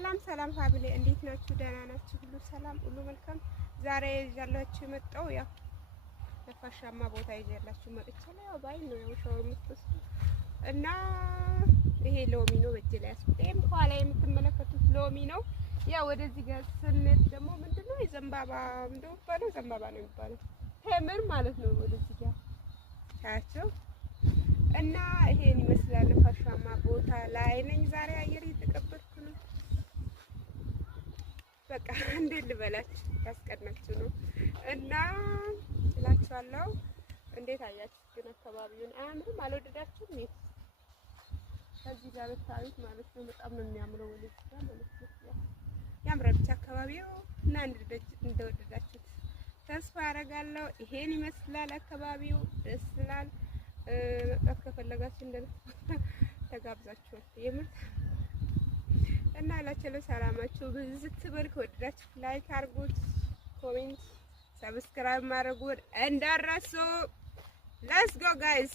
ሰላም ሰላም ፋሚሊ እንዴት ናችሁ? ደህና ናችሁ? ሁሉ ሰላም ሁሉ መልካም። ዛሬ ይዤላችሁ የመጣው ያው ነፋሻማ ቦታ ይዤላችሁ መጥቻለሁ። ያው ባይ ነው ያው ሻወር የምትወስዱ እና ይሄ ሎሚ ነው በእጅ ላይ ያስቆጠም ከኋላ የምትመለከቱት ሎሚ ነው። ያው ወደዚህ ጋር ስንት ደግሞ ምንድነው የዘንባባ እንደው ዘንባባ ነው የሚባለው ቴምር ማለት ነው። ወደዚህ ጋር ታያችሁ እና ይሄን ይመስላል ነፋሻማ ቦታ ላይ ነኝ ዛሬ። አየር እየተቀበልኩ ነው። በቃ እንዴት ልበላችሁ ያስቀናችሁ ነው እና እላችኋለሁ። እንዴት አያችሁ ግን አካባቢውን አያምርም? አልወደዳችሁም? የት ከዚህ ጋር ብታዩት ማለት ነው በጣም ነው የሚያምረው። ወደዚህ ጋር ማለት ነው ያምራል ብቻ አካባቢው እና እንደወደዳችሁት ተስፋ አደርጋለሁ። ይሄን ይመስላል አካባቢው ደስ ይላል። መጣት ከፈለጋችሁ ተጋብዛችኋል የምር እና ላችሁን ሰላማችሁ ብዝት በል። ከወደዳችሁ ላይክ አድርጉት፣ ኮሜንት፣ ሰብስክራይብ ማድረጉን እንዳትረሱ። ሌትስ ጎ ጋይስ